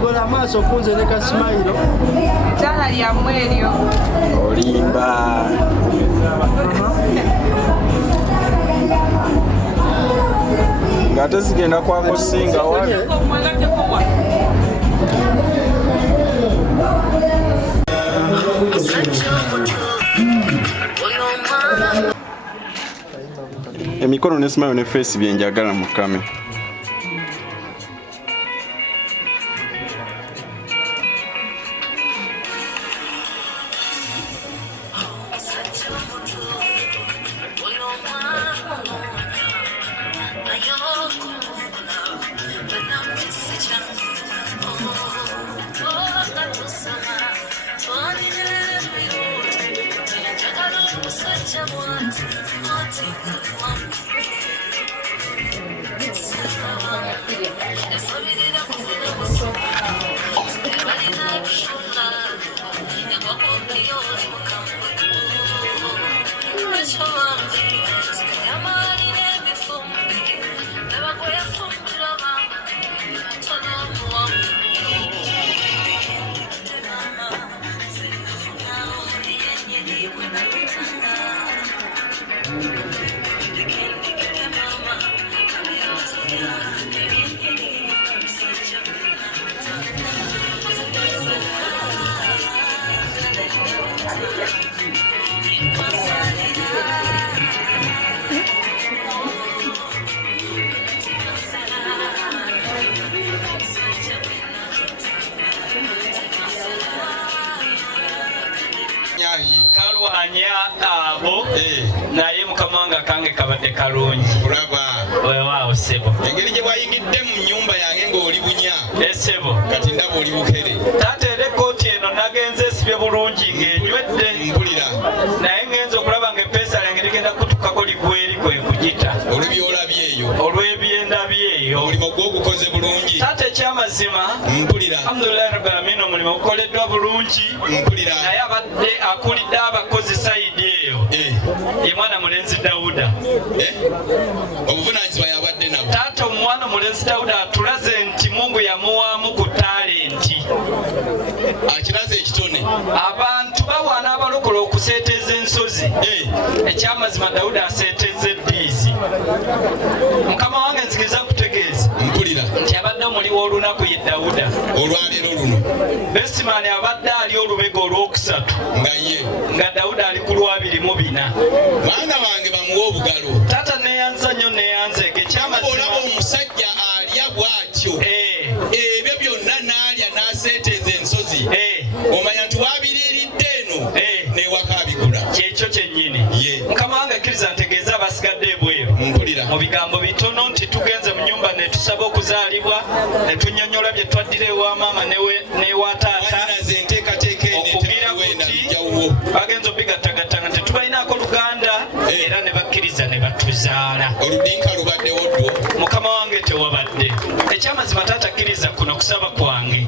Ngola maaso kunze ne ka smile. Tala lya mwelyo. Olimba. Ngate sigenda kwa kusinga wale. Emikolo ne smile ne face byenjagala mu kamera. Naye mukamanga kange kabadde kalungi. Brava. Waaw sebo. Engeri gye wayingidde mu nyumba yange ng'oli bunya. Sebo. Kati ndaba oli bukere. Tateere kooti eno nagenze esibye bulungi ng'enywedde. Mpulira. Naye ngenze okulaba ng'eppeesa yange ligenda kutukkako ligweri kwe kugita. Olw'ebyolabye eyo. Olw'ebyendabye eyo. Omulimu gwo gukoze bulungi. Taata ekyamazima. Mpulira. Alhamdulillah rabbil alamin omulimu gukoleddwa bulungi. Mpulira. Naye abadde akulidde abakozi sayidi eyo. Ye mwana mulenzi Dawuda. Obuvunanyizibwa yabadde nabo. Taata omwana mulenzi Dawuda atulaze nti Mungu yamuwaamu ku talenti. Akiraze ekitone. Abantu bawaana abalokola okuseeteza ensozi. Ekyamazima Dawuda aseeteza eddiizi. Mukama wange nzikiriza kutegeeza. Mpulira. Nti abadde omuli w'olunaku ye Dawuda. Olwaleero luno. Bestiman abadde ali olubega olwokusatu. Nga ye. Nga Dawuda ali ku lwabiri-mu-bina. Baana bange bamuwe obugalo. Taata neeyanza nnyo neeyanzege. Ekyamazima. Olaba omusajja alya bw'atyo. Ebyo byonna n'alya n'aseeteza ensozi. Omanya nti wabiriiridde eno n'ewaka abigula. Kyekyo kyennyini. Mukama wange akkiriza ntegeeza abasigadde ebweru. Mpulira. Mu bigambo bitono nti tugenze mu nnyumba ne tusaba okuzaalibwa ne tunnyonnyola bye twaddira ewa maama n'ewa taata. Okugira kuti bagenze obigattagatta nga tetubalinaako luganda era ne bakkiriza ne batuzaala. Oludinka lubaddewo ddwo. Mukama wange tewabadde. Ekyamazima taata akkiriza kuno kusaba kwange.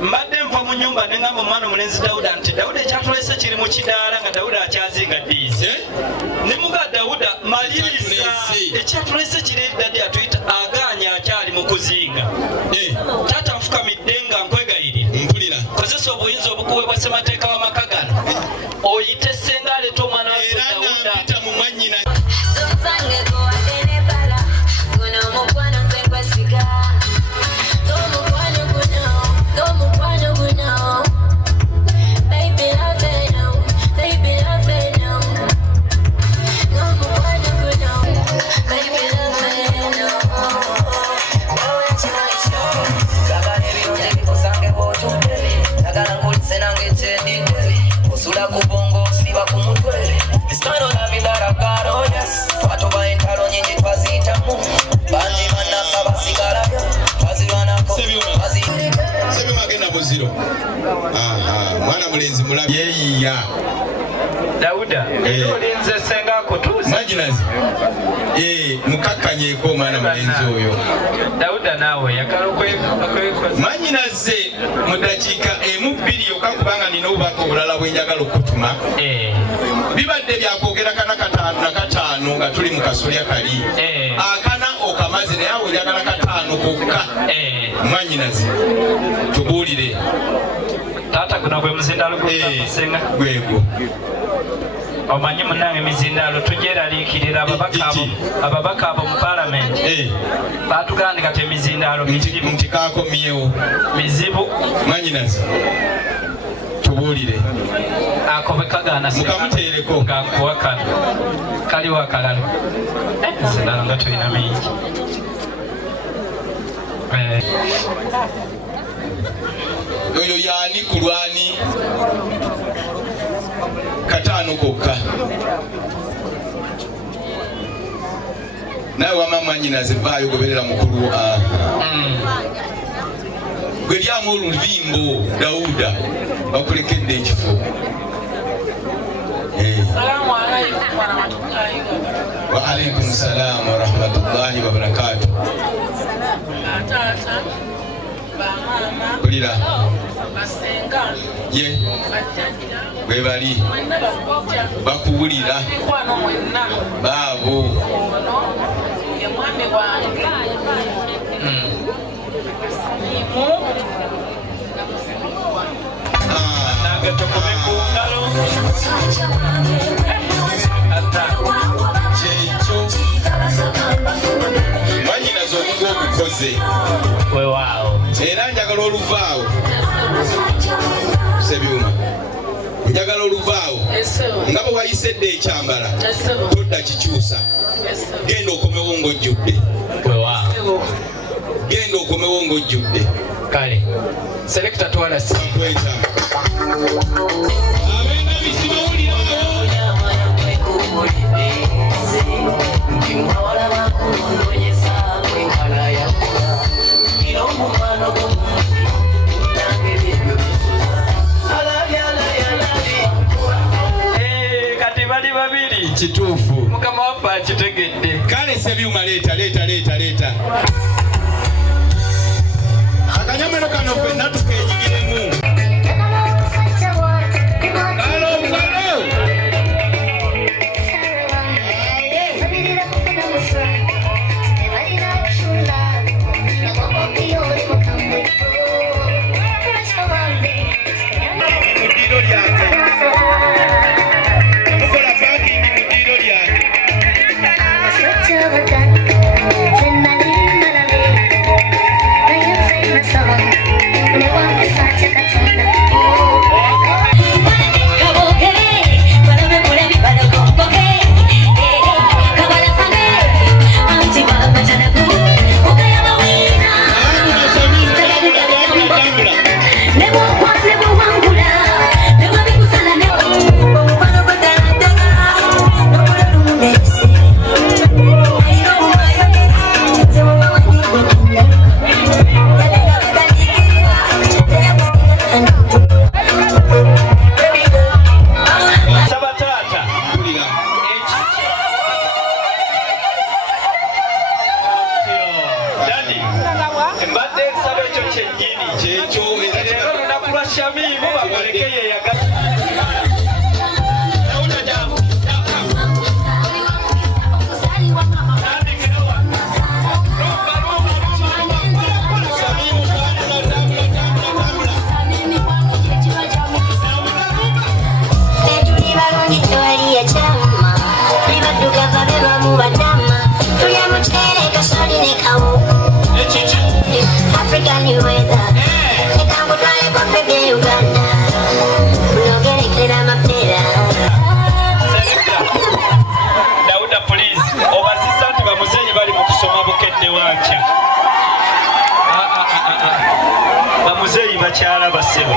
Mbadde nva mu nnyumba ne ngamba omwana omulenzi Dawuda nti Dawuda ekyatulese kiri mu kidaala nga Dawuda akyazinga ddiizi. Ne muga Dawuda maliriza ekyatulese kiri eddadde atuyita agaanya akyali mu kuzinga. Taata nfukamidde nga nkwegayirira. Mpulira. Kozesa obuyinza obukuweebwa ssemateeka w'amaka gano. Oyite senga aleeta omwana wa Dawuda. Era mu mwannyina. Mwana mulenzi mulabi yeyiya Dawuda olinze senga akutuuza. Majinazi. Mukakkanyeko omwana mulenzi oyo. Dawuda naawe yakala okwekoza. Majinaze mu dakiika emu bbiri yokka kubanga nina obubaka obulala bwenjagala okutuma. Bibadde byakwogera kana kataano na kataano nga tuli mu kasolya kali. Akana okamaze naye awo njagala kataano kokka mwanyinazi tubuulire taata guno gwe muzindaalo gusenga gwego omanyi munange emizindaalo tugyeraliikirira ababaka abo mu paalamenti baatugamba kati emizindaalo nti kaakomyewo mizibu mwanyinazi tubuulire ako bekagaana mukamuteereko ngakuwakana kaliwo akalala emizindaalo nga tulina mingi oyo yaani kulwani kataano kokka nawe wama mwanyinaze vaayo goberera mukulu gwe lyamu oluvimbo Dawuda bakulekedde ekifo wa alaikum salaam wa rahmatullahi wa barakatuh kulira ye bwe bali bakuwulira baabo mwanyinaze obuga obukoze era njagala oluvaawo sebyuma njagala oluvaawo nga bwe wayisedde ekyambala todda kikyusa genda okomewo ng'ojjudde genda okomewo ng'ojjudde kale selekta twala sankweta kati bali babiri kituufu mukama waffe akitegedde kale sebyuma leeta akanyamano kano fenna tukeenyigiremu bakyala basebo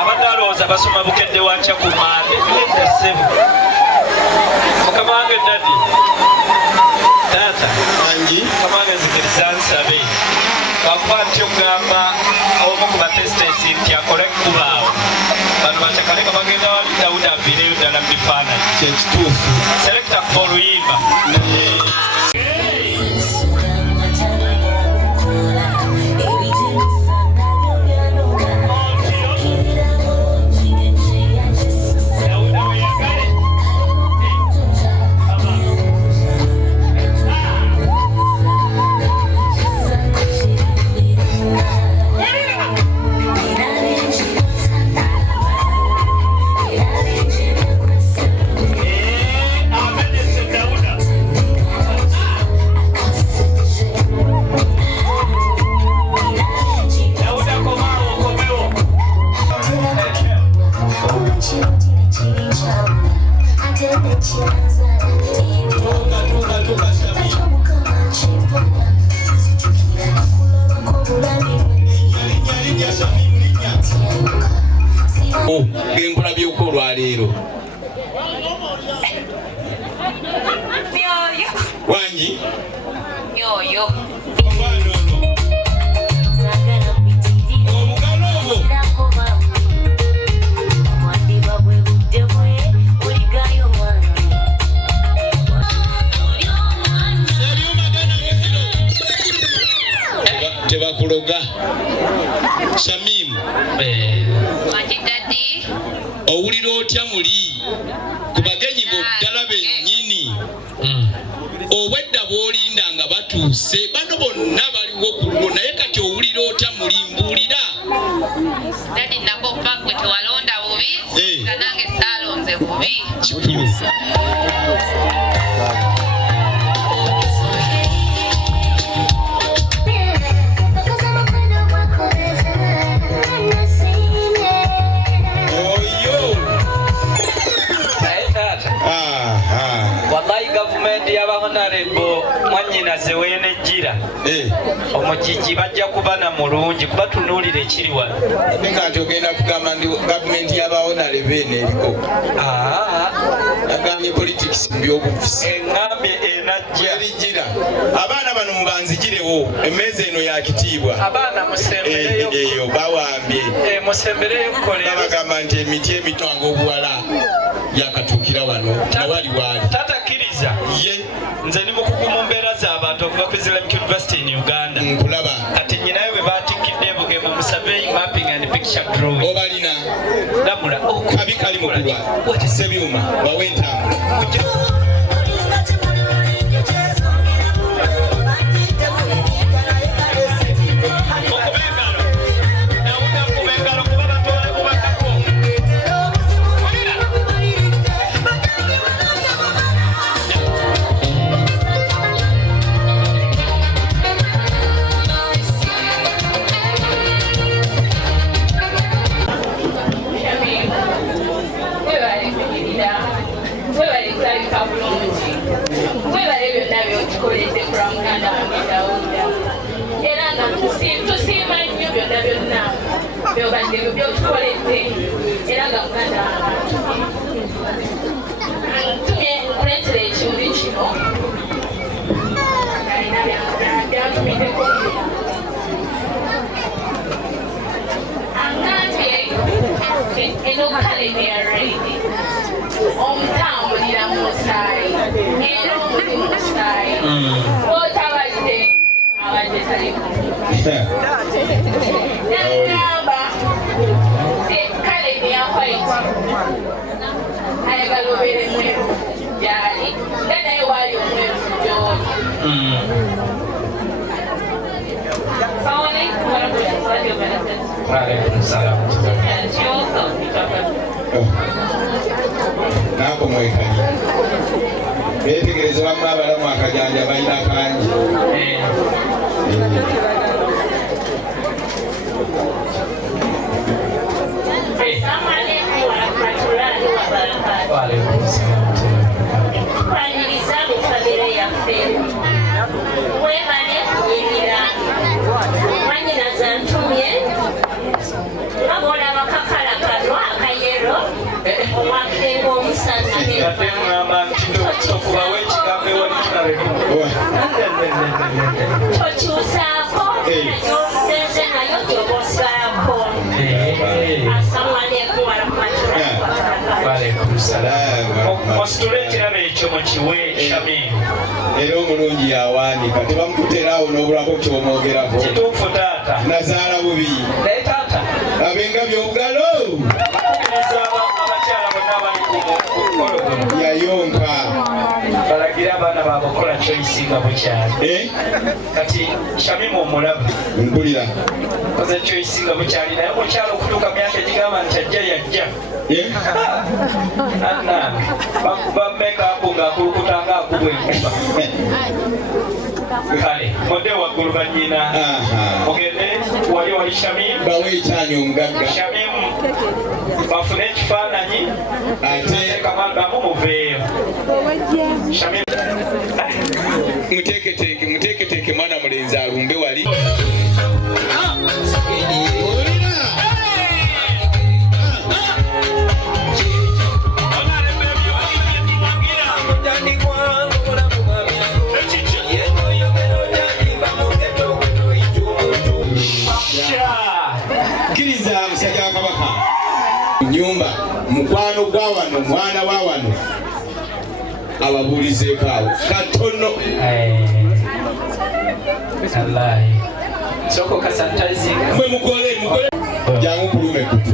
abadalooza basoma bukedde wankya ku mande nedda ssebo mukama wange dadi taata mukama wange nzikiriza nsabe wakuba nti okugamba omu ku batesitesi nti akole kubaawo bano bakyakaleka bagenda wali Dawuda aviireyo ddala mu bifaananyi kyekituufu selekta kuba oluyimba go genkola byoko olwaleero wanyi yoyo tebakuloga Shamim owulira otya muli ku bagenyi boddala bennyini obwedda bw'olinda nga batuuse bano bonna baliwo ku lwo naye kati owulira otya muli mbuulira dadi nako pakwe tewalonda bubi nga nange saalonze bubi kikulu Honorable Mwanyinaze w'enejjira omugigi bajja kuba na mulungi kuba tunuulira ekiri wano kati ogenda kugamba ndi gavumenti y'abahonorable bene eriko agambye politics mu by'obufuzi eŋŋambye enajja erijjira abaana bano mubanzigirewo emmeeza eno ya kitiibwa abaana musembereyo eyo bawambye musembereyo kukolera bagamba nti emiti emitwango obuwala yakatuukira wano nawali waali tatakkiriza ye nze ni mukugu mu mbeera z'abantu okuva ku Islamic University in Uganda nkulaba kati nyinayo bwe baatikkidde bugembe mu surveying mapping and picture drawing obalina ndamula kabi kali mu kulwa sebyuma bawe entambula nako mwekali betegereza bamwe abalamu akajanja balina kangi era omulungi yawanika tebamukuteraawo n'obulako kyomwogerako kituufu taata nazaala bubi naye taata abenga byobugalo abakyala bonna abali ku mukolo guno yayonka balagira abaana baabwe kola choice nga bukyali kati Shamimu omulaba mpulira koze choice nga bukyali naye omukyala okutuuka myaka egigamba nti ajja yajja annange bakuba mekapu ng'akulukuta ng'akubwa enkuba kale modde waggulu bannyina mugende wali Shamimu bawe ekyanyi omugagga Shamimu bafune ekifaananyi ate bamu muveeyo Shamimu muteeketeeke mwana mulenzi alumbe wali nyumba mukwano gwa wano mwana wa wano ababuulizeeko awo katono mwe mukole jangu kulume kutu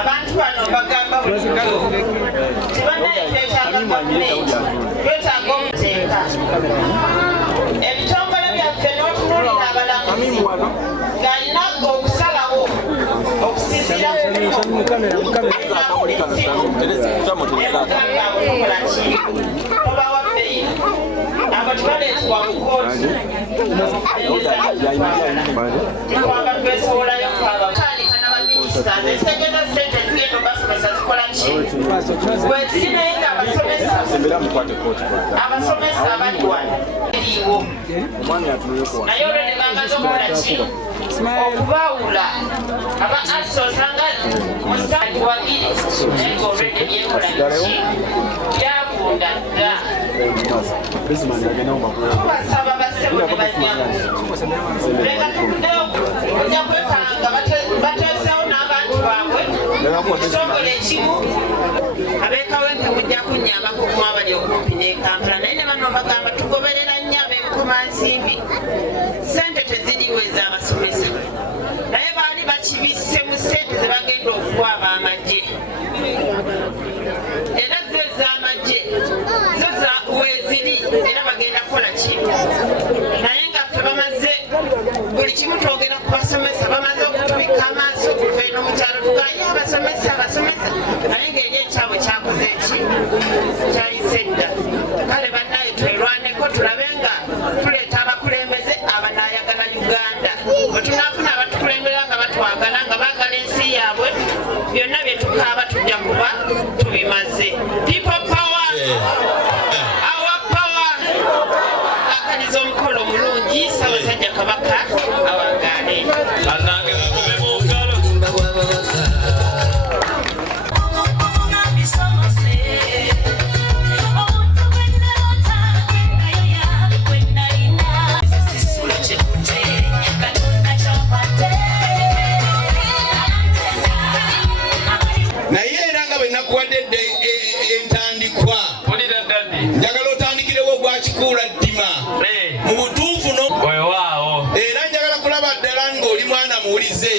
abantu bano bagamba twetaaga omuteeka ebitongole byaffe n'otunuulira abalamuzi ng'alina okusalawo okusinziira obawa bbeyi abo tebaleetebwa mu kooti tekwaba twesowolayo kwaba ezitegeeza sente zigenda basomesa zikola ki bweziri naye nga abasomesa abali wano eriiwo naye olwo ne bamaze okukola ki okubaawula aba asosanga musitani wabiri naye ng'olwedde byekola ki byagunda dda tubasaba bassebo ne bajjamu lenga tuvuddeyo ojja kwekanga bateesewo n'abantu baabwe ekitongole ekimu abeekawempe mujja kunnyambako kumwabali okumpi ne Kampala naye ne bano bagamba tugoberera nnyo ab'enkumansimbi sente teziriwo ez'abasomesa naye baali bakibisse mu sente ze bagenda okuwa ab'amagye era zo ez'amagye zo weeziri era bagenda kukola ki naye nga ffe bamaze buli kimu twogera ku basomesa bamaze okutubika amaaso okuva eno mu kyalo tuganye abasomesa naye ng'eri ekyabwe kyakoze eki kyayise dda kale bannaye twerwaneko tulabe nga tuleeta abakulembeze abanaayagala Uganda bwe tunaafuna abatukulembera nga batwagala nga baagala ensi yaabwe byonna bye tukaaba tujja kuba tubimaze people power our power akaliza omukolo omulungi Ssaabasajja Kabaka awangaale naye era nga bwe nakuwadde entandikwa njagala otandikirewo gwa kikuula ddima mu butuufu era njagala kulaba ddala ng'oli mwana muwulize